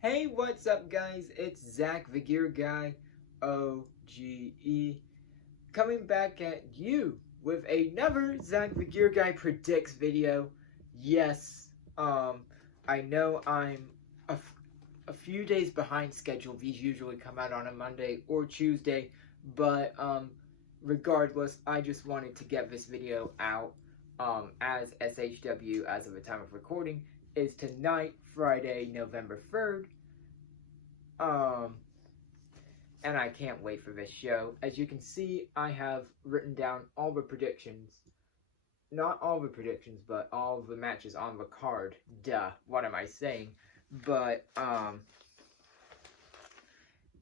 Hey, what's up, guys? It's Zach the Gear Guy, OGE, coming back at you with another Zach the Gear Guy Predicts video. Yes, I know I'm a few days behind schedule. These usually come out on a Monday or Tuesday, but, regardless, I just wanted to get this video out, as SHW, as of the time of recording, is tonight, Friday, November 3rd. And I can't wait for this show. As you can see, I have written down all the predictions. Not all the predictions, but all the matches on the card. Duh, what am I saying? But,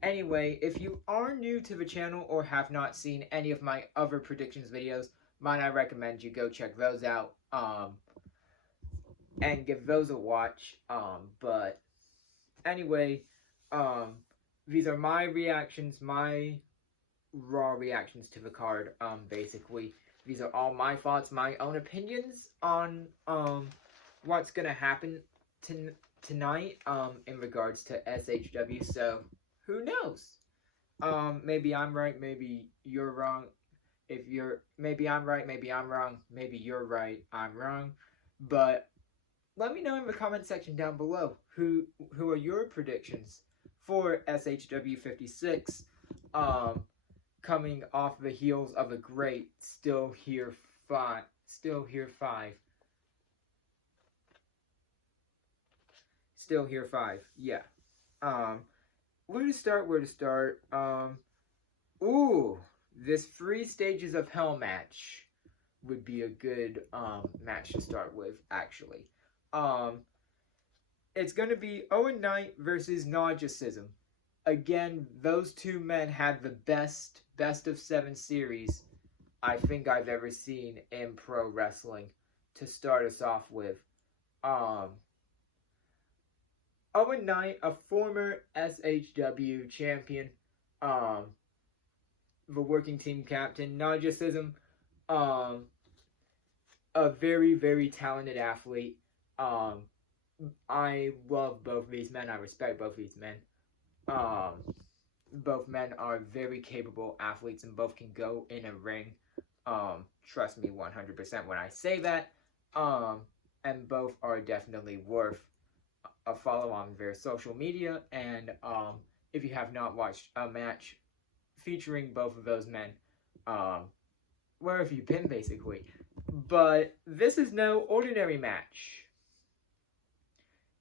anyway, if you are new to the channel or have not seen any of my other predictions videos, I recommend you go check those out, and give those a watch. But anyway, these are my reactions, my raw reactions to the card, basically. These are all my thoughts, my own opinions on, what's gonna happen tonight, in regards to SHW, so who knows? Maybe I'm right, maybe you're wrong. Maybe I'm right, maybe I'm wrong, maybe you're right, I'm wrong. But let me know in the comment section down below, who are your predictions for SHW 56, coming off the heels of a great Still Here 5. Yeah. Where to start? Ooh, this 3 Stages of Hell match would be a good, match to start with, actually. It's going to be Owen Knight versus Najasism. Again, those two men had the best of 7 series I think I've ever seen in pro wrestling to start us off with. Owen Knight, a former SHW champion, the working team captain. Najasism, a very, very talented athlete. I love both these men. I respect both these men. Both men are very capable athletes and both can go in a ring. Trust me 100% when I say that. And both are definitely worth a follow on their social media. And if you have not watched a match featuring both of those men, where have you been, basically? But this is no ordinary match.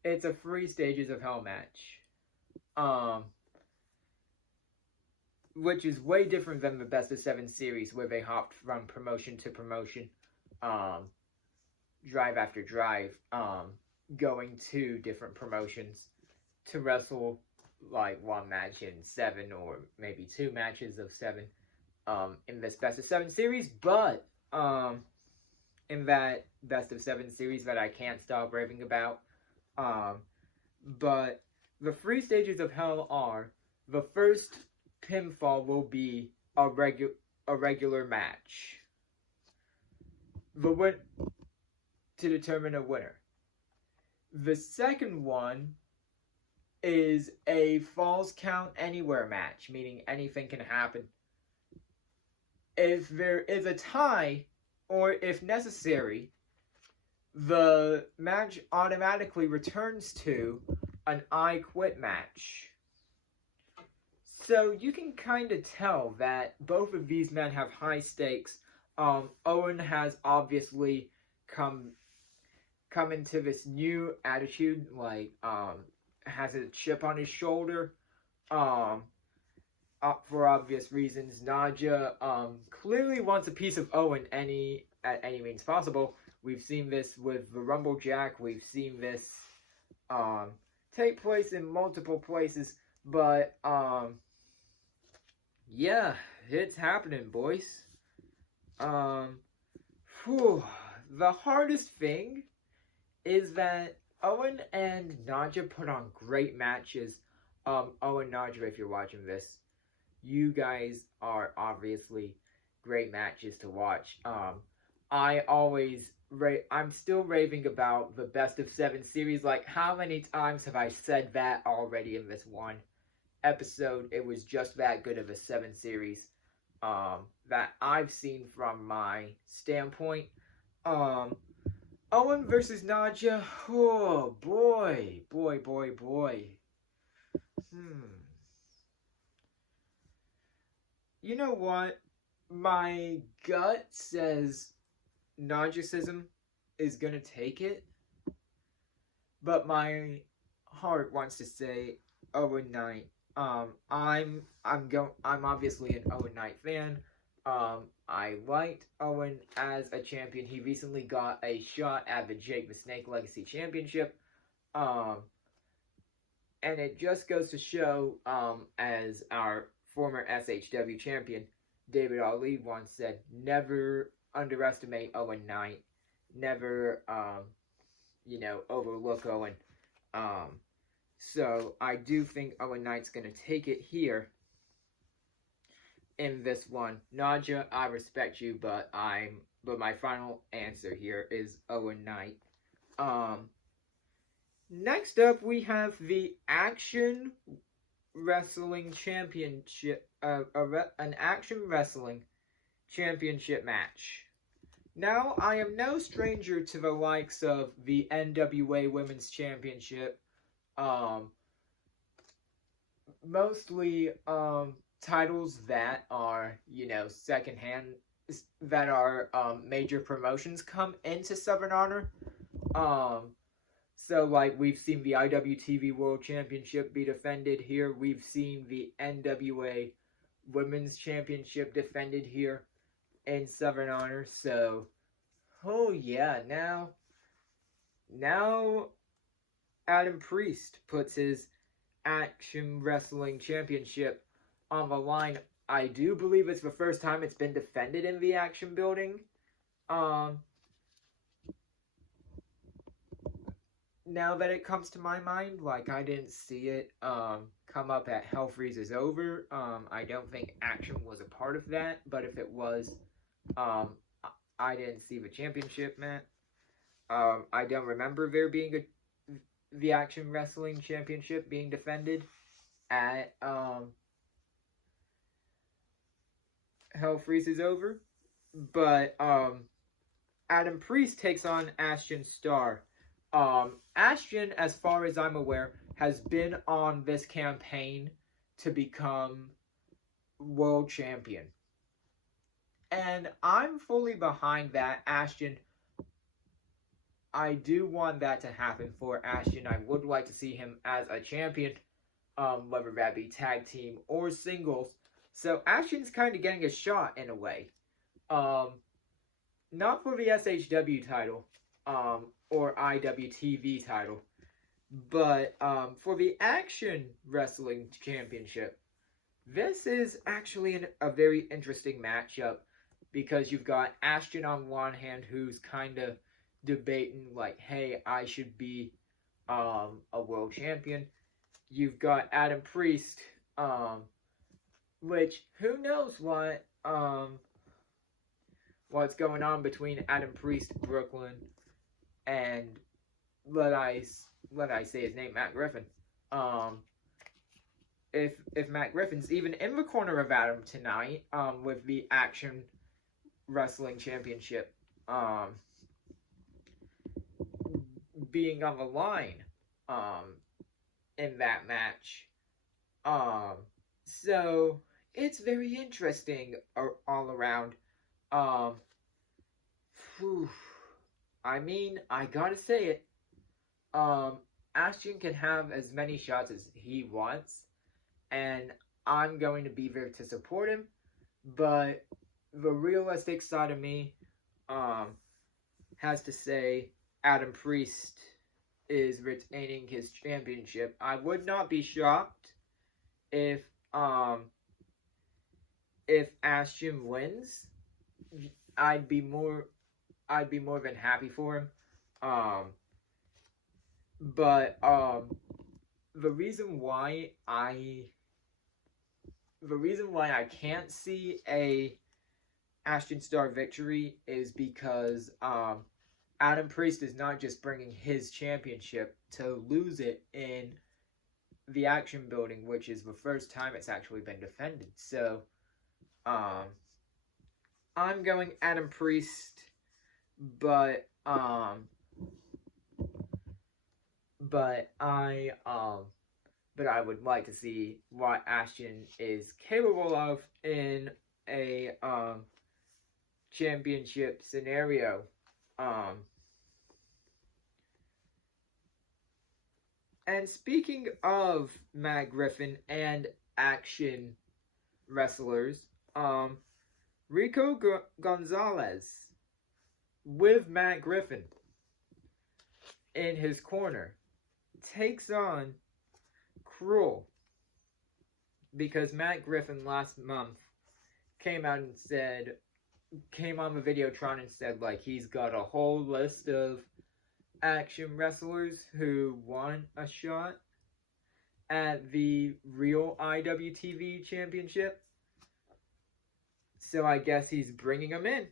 It's a 3 Stages of Hell match. Which is way different than the best of 7 series, where they hopped from promotion to promotion, drive after drive, going to different promotions to wrestle like 1 match in 7 or maybe 2 matches of 7, in this best of 7 series. But, in that best of 7 series that I can't stop raving about, but the 3 Stages of Hell are: the first pinfall will be a regular match. To determine a winner. The second one is a falls count anywhere match, meaning anything can happen. If there is a tie, or if necessary, the match automatically returns to an I Quit match. So you can kind of tell that both of these men have high stakes. Owen has obviously come into this new attitude, like, has a chip on his shoulder, for obvious reasons. Naja, clearly wants a piece of Owen at any means possible. We've seen this with the Rumble Jack. We've seen this, take place in multiple places. But, yeah, it's happening, boys. The hardest thing is that Owen and Naja put on great matches. Owen, Naja, if you're watching this, you guys are obviously great matches to watch. I'm still raving about the best of 7 series. Like, how many times have I said that already in this one episode? It was just that good of a 7 series that I've seen from my standpoint. Owen versus Naja. Oh, boy. You know what? My gut says najasism is gonna take it, but my heart wants to say Owen Knight. I'm obviously an Owen Knight fan. I liked Owen as a champion. He recently got a shot at the Jake the Snake Legacy Championship. And it just goes to show, as our former SHW champion David Ali once said, never underestimate Owen Knight. Never, overlook Owen. So I do think Owen Knight's gonna take it here in this one. Naja, I respect you, but my final answer here is Owen Knight. Next up we have the Action Wrestling Championship, an Action Wrestling Championship match. Now, I am no stranger to the likes of the NWA Women's Championship, mostly titles that are, secondhand, that are major promotions come into Southern Honor. So, like, we've seen the IWTV World Championship be defended here. We've seen the NWA Women's Championship defended here in Southern Honor. So, oh yeah, now Adam Priest puts his Action Wrestling Championship on the line. I do believe it's the first time it's been defended in the Action Building. Now that it comes to my mind, like, I didn't see it come up at Hell Freezes Over. I don't think Action was a part of that, but if it was, I didn't see the championship match. I don't remember there being the Action Wrestling Championship being defended at Hell Freezes Over. But Adam Priest takes on Ashton Starr. Ashton, as far as I'm aware, has been on this campaign to become world champion. And I'm fully behind that. Ashton, I do want that to happen for Ashton. I would like to see him as a champion, whether that be tag team or singles. So Ashton's kind of getting a shot in a way. Not for the SHW title, or IWTV title, but for the Action Wrestling Championship. This is actually a very interesting matchup, because you've got Ashton on one hand, who's kind of debating, like, hey, I should be a world champion. You've got Adam Priest, which, who knows what's going on between Adam Priest, Brooklyn, and let I say his name, Matt Griffin. If Matt Griffin's even in the corner of Adam tonight, with the Action Wrestling Championship being on the line in that match. So it's very interesting all around. I mean, I gotta say it. Ashton can have as many shots as he wants, and I'm going to be there to support him. But the realistic side of me has to say Adam Priest is retaining his championship. I would not be shocked if Ashton wins. I'd be more than happy for him. But the reason why I can't see a Ashton Starr victory is because Adam Priest is not just bringing his championship to lose it in the action building, which is the first time it's actually been defended. So, I'm going Adam Priest, but I would like to see what Ashton is capable of in a championship scenario. And speaking of Mack Griffin and action wrestlers, Rico Gonzalez with Mack Griffin in his corner takes on Krule, because Mack Griffin last month came on the Videotron and said, like, he's got a whole list of action wrestlers who won a shot at the real IWTV championship. So I guess he's bringing them in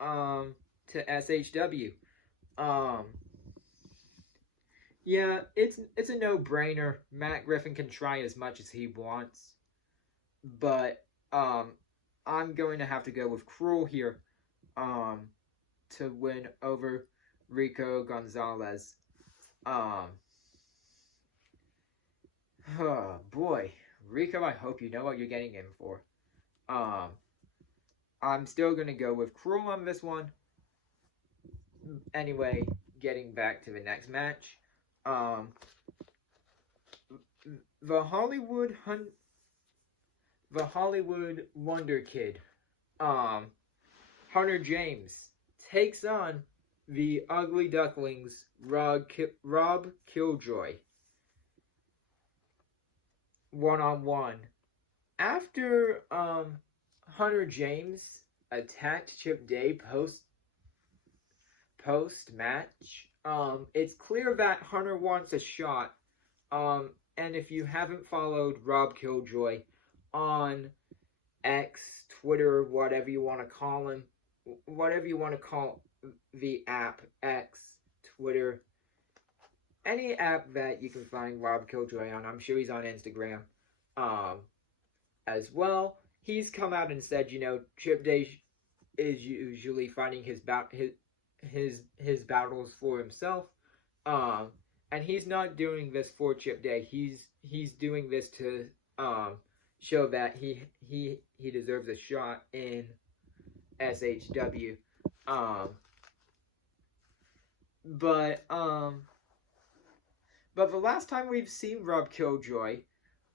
to SHW. Yeah, it's a no-brainer. Mack Griffin can try as much as he wants, but I'm going to have to go with Krule here to win over Rico Gonzalez. Oh boy, Rico, I hope you know what you're getting in for. I'm still gonna go with Krule on this one. Anyway, getting back to the next match. The Hollywood Wonder Kid, Hunter James, takes on the Ugly Ducklings, Rob Killjoy, one-on-one. After Hunter James attacked Chip Day post match, it's clear that Hunter wants a shot. And if you haven't followed Rob Killjoy on X, Twitter, whatever you want to call him, whatever you want to call the app, X, Twitter, any app that you can find Rob Killjoy on, I'm sure he's on Instagram as well. He's come out and said, you know, Chip Day is usually fighting his battles for himself, and he's not doing this for Chip Day. He's doing this to show that he deserves a shot in SHW. But the last time we've seen Rob Killjoy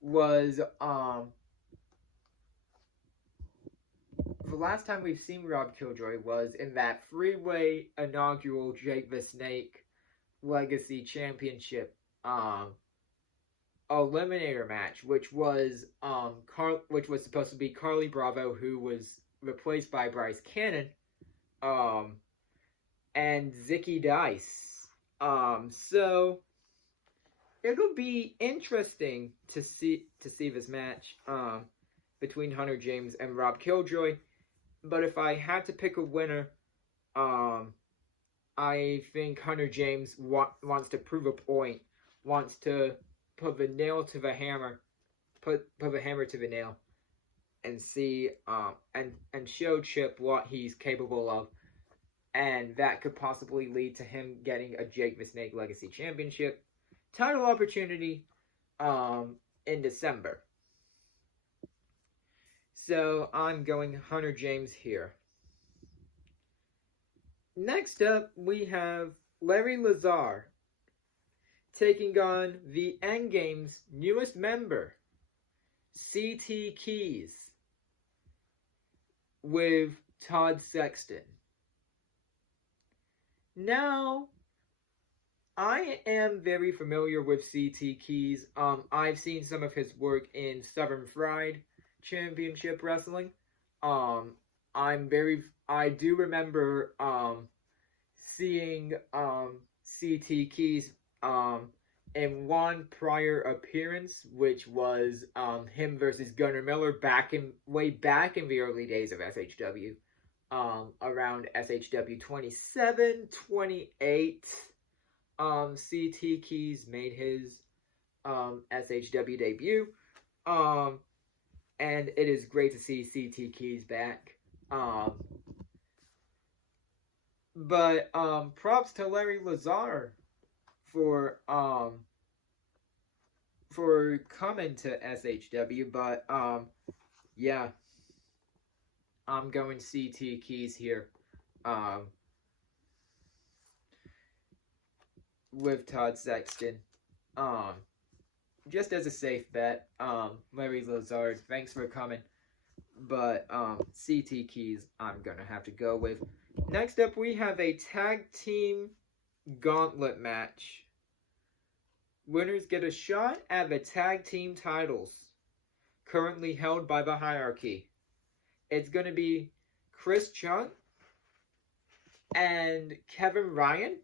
was in that three-way inaugural Jake the Snake Legacy Championship eliminator match, which was supposed to be Carly Bravo, who was replaced by Bryce Cannon, and Zicky Dice. So it'll be interesting to see this match between Hunter James and Rob Killjoy. But if I had to pick a winner, I think Hunter James wants to prove a point, wants to put the nail to the hammer, put the hammer to the nail, and see and show Chip what he's capable of, and that could possibly lead to him getting a Jake the Snake Legacy Championship title opportunity in December. So I'm going Hunter James here. Next up, we have Larry Lazard taking on the Endgame's newest member, CT Keys, with Todd Sexton. Now, I am very familiar with CT Keys. I've seen some of his work in Southern Fried Championship Wrestling. I do remember seeing CT Keys in one prior appearance, which was him versus Gunnar Miller way back in the early days of SHW. around SHW 27, 28. CT Keys made his SHW debut. And it is great to see CT Keys back. But props to Larry Lazard for coming to SHW. But yeah, I'm going CT Keys here. With Todd Sexton. Just as a safe bet, Larry Lazard, thanks for coming. But CT Keys, I'm gonna have to go with. Next up, we have a tag team gauntlet match. Winners get a shot at the tag team titles, currently held by the Hierarchy. It's gonna be Chris Chung and Kevin Ryan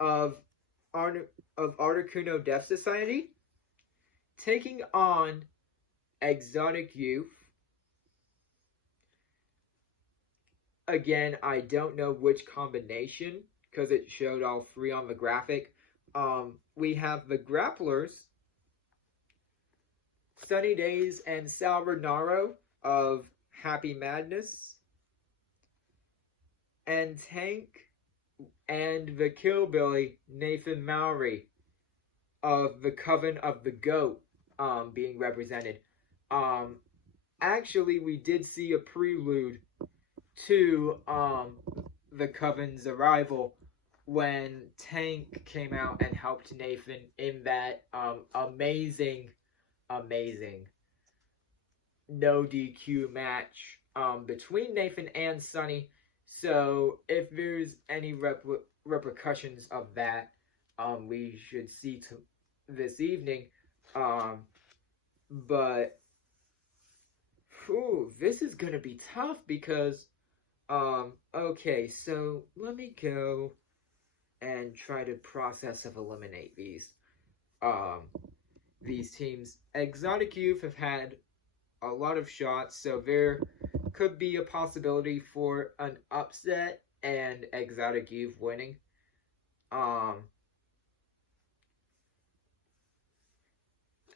of Akuto Death Society taking on Exotic Youth. Again, I don't know which combination because it showed all three on the graphic. We have the grapplers, Sunny Days and Sal Renaro of Happy Madness, and Tank and the Killbilly Nathan Mowery of the Coven of the Goat being represented. Actually, we did see a prelude to the Coven's arrival when Tank came out and helped Nathan in that amazing no DQ match between Nathan and Sunny. So if there's any repercussions of that, we should see this evening. But this is gonna be tough because okay, so let me go and try to process of eliminate these teams. Exotic Youth have had a lot of shots, so there could be a possibility for an upset and Exotic Youth winning.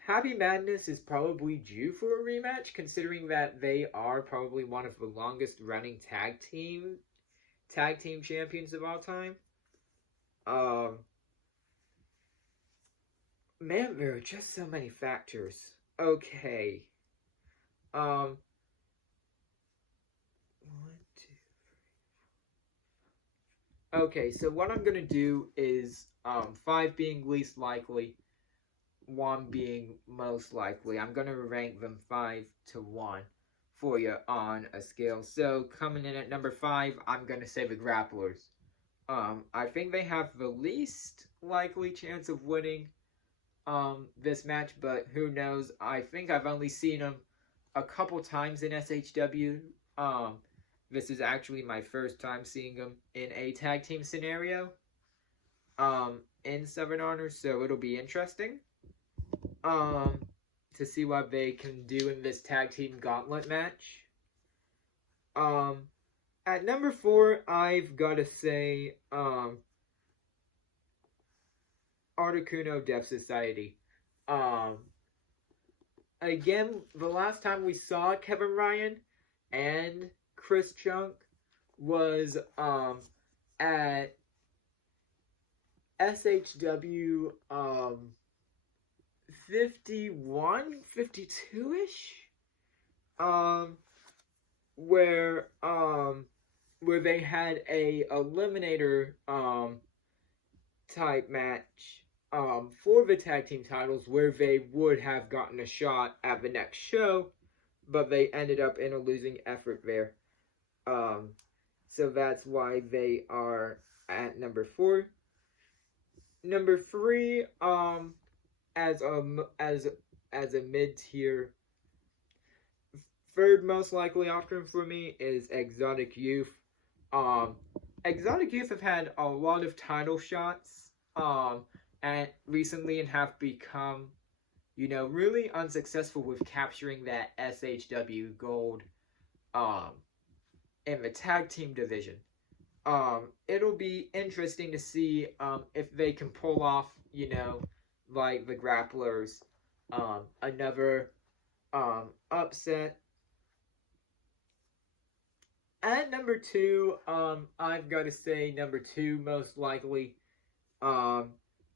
Happy Madness is probably due for a rematch, considering that they are probably one of the longest running tag team champions of all time. Man, there are just so many factors. Okay. 1, 2, 3. Okay, so what I'm gonna do is 5 being least likely, 1 being most likely. I'm gonna rank them 5 to 1 for you on a scale. So coming in at number 5, I'm gonna say the grapplers. I think they have the least likely chance of winning this match, but who knows? I think I've only seen them a couple times in SHW. This is actually my first time seeing them in a tag team scenario in Southern Honor, so it'll be interesting to see what they can do in this tag team gauntlet match. At number 4, I've got to say Akuto Death Society. Again, the last time we saw Kevin Ryan and Chris Chunk was at SHW 51, 52-ish, where they had a eliminator type match for the tag team titles, where they would have gotten a shot at the next show, but they ended up in a losing effort there. So that's why they are at number 4. Number 3, as a mid-tier, third most likely option for me is Exotic Youth. Exotic Youth have had a lot of title shots and recently and have become, really unsuccessful with capturing that SHW gold in the tag team division. It'll be interesting to see if they can pull off, you know, like the grapplers, another upset. At number 2, I've got to say number 2 most likely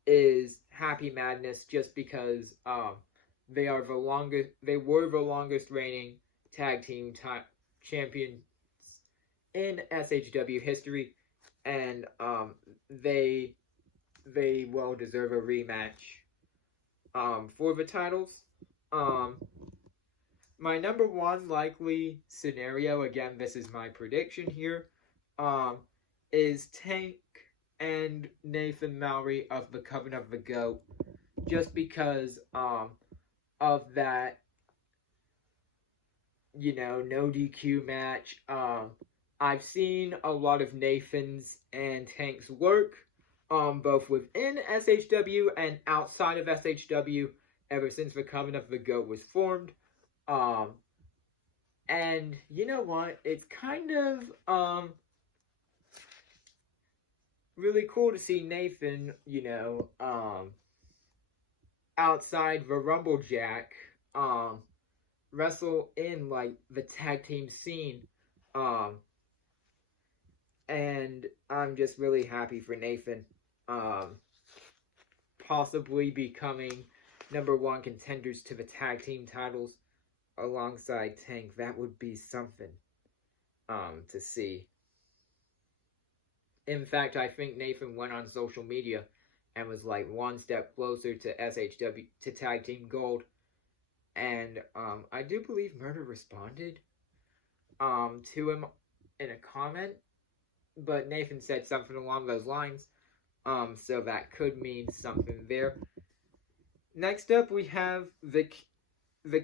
is Happy Madness, just because they were the longest reigning tag team champions in SHW history, and they well deserve a rematch for the titles. My number 1 likely scenario, again, this is my prediction here, is Tank and Nathan Mowery of the Coven of the Goat, just because of that, you know, no DQ match. I've seen a lot of Nathan's and Tank's work, both within SHW and outside of SHW, ever since the Coven of the Goat was formed. And you know what? It's kind of really cool to see Nathan, you know, outside the Rumblejack, wrestle in like the tag team scene. And I'm just really happy for Nathan, possibly becoming number 1 contenders to the tag team titles alongside Tank. That would be something to see. In fact, I think Nathan went on social media and was like 1 step closer to SHW, to tag team gold. And I do believe Murder responded to him in a comment, but Nathan said something along those lines, so that could mean something there. Next up, we have the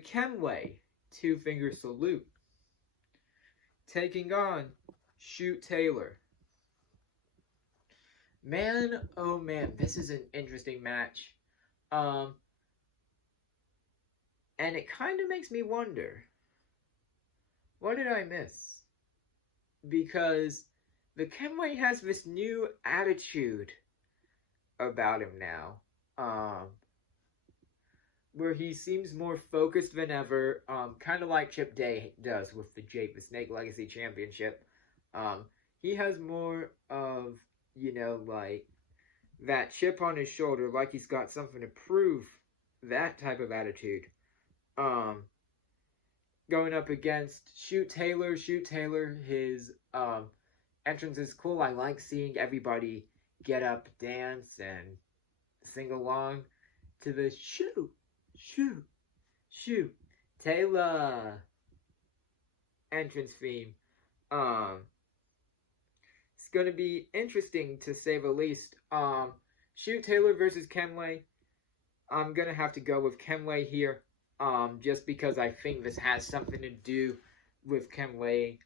Kenway 2-finger salute taking on Shoot Taylor. Man, oh man, this is an interesting match. And it kind of makes me wonder, what did I miss? Because the Kenway has this new attitude about him now, where he seems more focused than ever, kind of like Chip Day does with the Jake the Snake Legacy Championship. He has more of, you know, like, that chip on his shoulder, like he's got something to prove, that type of attitude. Going up against Shoot Taylor, his entrance is cool. I like seeing everybody get up, dance, and sing along to the shoot Taylor entrance theme. It's gonna be interesting to say the least. Shoot Taylor versus Kenway. I'm gonna have to go with Kenway here, just because I think this has something to do with Kenway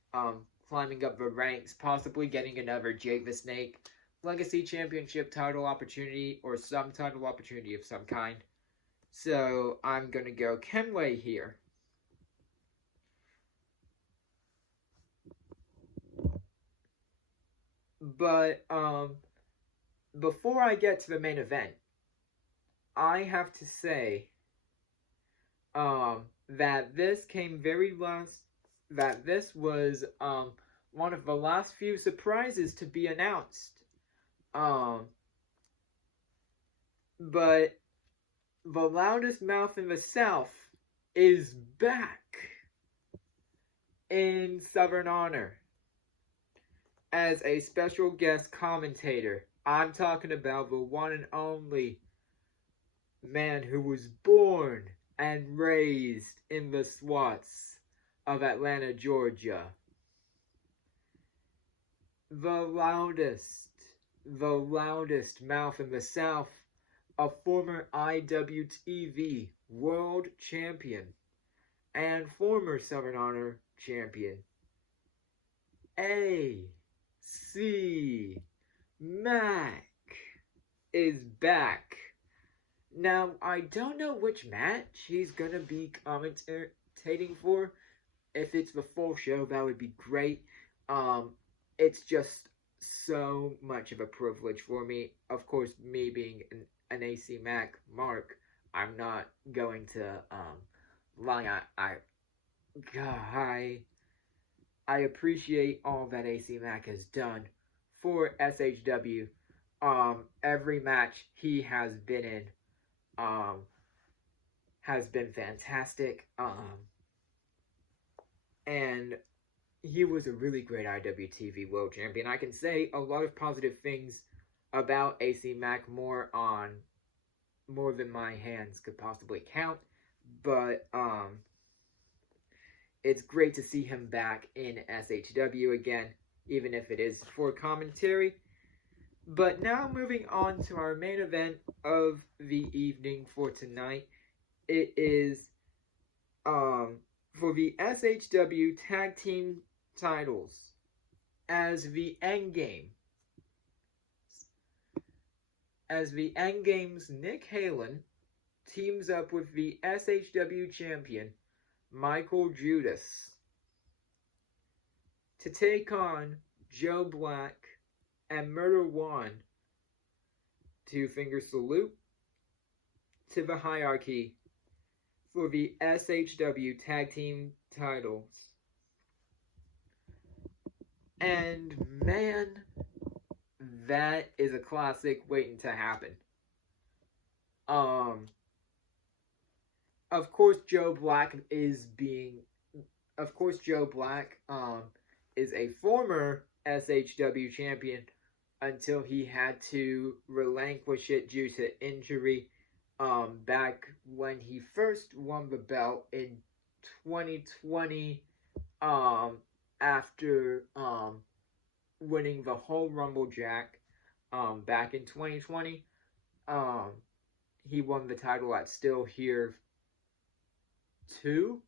climbing up the ranks, possibly getting another Jake the Snake Legacy Championship title opportunity, or some title opportunity of some kind. So I'm gonna go Kenway here. But before I get to the main event, I have to say that this came that this was one of the last few surprises to be announced. But the loudest mouth in the South is back in Southern Honor as a special guest commentator. I'm talking about the one and only man who was born and raised in the swats of Atlanta, Georgia. The loudest mouth in the South, a former IWTV World Champion and former Southern Honor Champion, AC Mack is back. Now, I don't know which match he's gonna be commentating for. If it's the full show, that would be great. It's just so much of a privilege for me. Of course, me being an AC Mack mark, I'm not going to lie. God, I appreciate all that AC Mack has done for SHW. Every match he has been in, um, has been fantastic. And he was a really great IWTV World Champion. I can say a lot of positive things about AC Mack, more than my hands could possibly count. But it's great to see him back in SHW again, even if it is for commentary. But now moving on to our main event of the evening for tonight. It is for the SHW Tag Team titles as the endgame. As the endgame's Nick Halen teams up with the SHW champion Michael Judas to take on Joe Black and Murder One. Two finger salute to the hierarchy for the SHW Tag Team titles. And man, that is a classic waiting to happen. Of course, Joe Black is a former SHW champion until he had to relinquish it due to injury. Back when he first won the belt in 2020, after winning the whole Rumble Jack, back in 2020, he won the title at Still Here 2,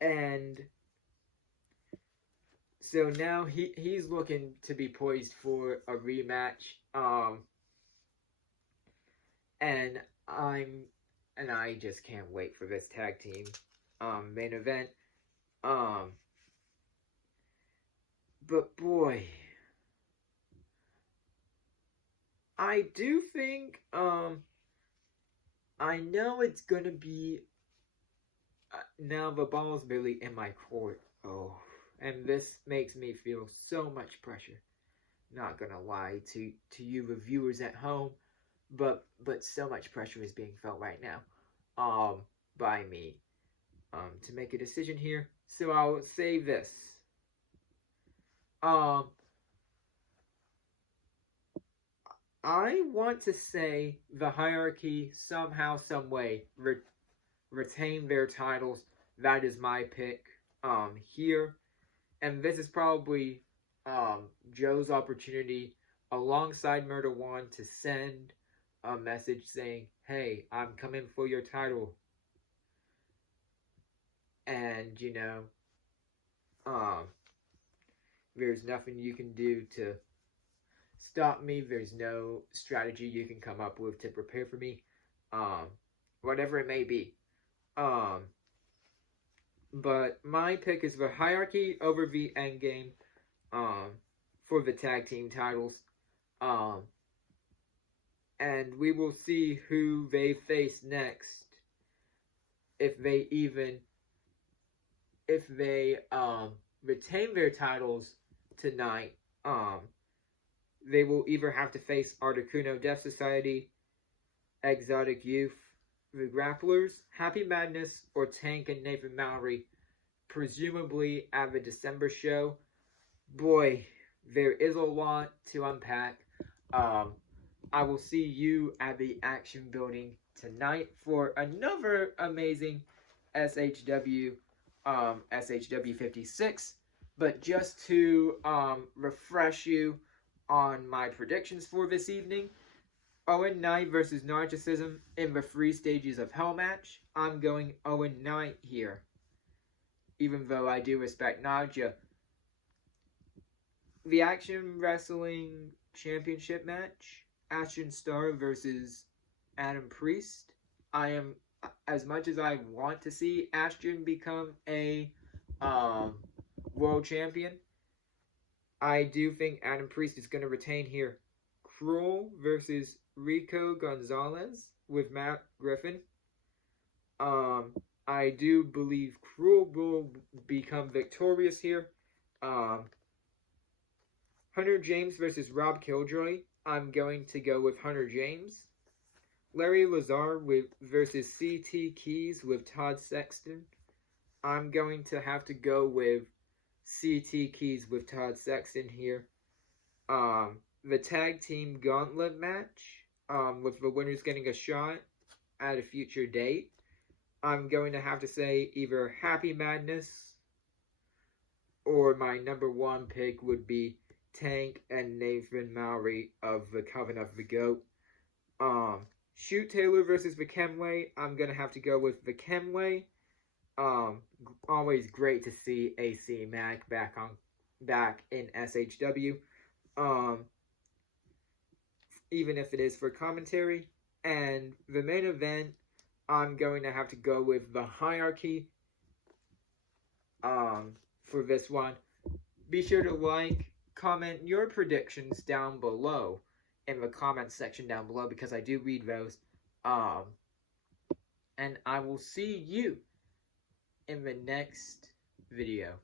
and so now he's looking to be poised for a rematch, and I just can't wait for this tag team main event. But boy, I do think I know it's gonna be now the ball's really in my court. Oh, and this makes me feel so much pressure. Not gonna lie to you reviewers at home, but so much pressure is being felt right now, by me, to make a decision here. So I'll say this. I want to say the hierarchy somehow, some way retain their titles. That is my pick here, and this is probably Joe's opportunity alongside Murder One to send a message saying, "Hey, I'm coming for your title," and there's nothing you can do to stop me. There's no strategy you can come up with to prepare for me, whatever it may be. But my pick is the hierarchy over the endgame, for the tag team titles, and we will see who they face next. If they retain their titles tonight, they will either have to face Articuno Death Society, Exotic Youth, the Grapplers, Happy Madness, or Tank and Nathan Mowery, presumably at the December show. Boy, there is a lot to unpack. I will see you at the Action Building tonight for another amazing SHW 56. But just to refresh you on my predictions for this evening, Owen Knight versus Najasism in the 3 stages of Hell match. I'm going Owen Knight here, even though I do respect Naja. The Action Wrestling Championship match, Ashton Starr versus Adam Priest. I as much as I want to see Ashton become a world champion, I do think Adam Priest is going to retain here. Krule versus Rico Gonzalez with Mack Griffin. I do believe Krule will become victorious here. Hunter James versus Rob Killjoy. I'm going to go with Hunter James. Larry Lazard versus CT Keys with Todd Sexton. I'm going to have to go with CT Keys with Todd Sexton here. The tag team gauntlet match, with the winners getting a shot at a future date. I'm going to have to say either Happy Madness or my number one pick would be Tank and Nathan Mowery of the Coven of the Goat. Shoot Taylor versus the Kenway. I'm going to have to go with the Kenway. Always great to see AC Mack back in SHW. Even if it is for commentary. And the main event, I'm going to have to go with the Hierarchy for this one. Be sure to like, comment your predictions down below in the comment section down below, because I do read those. And I will see you in the next video.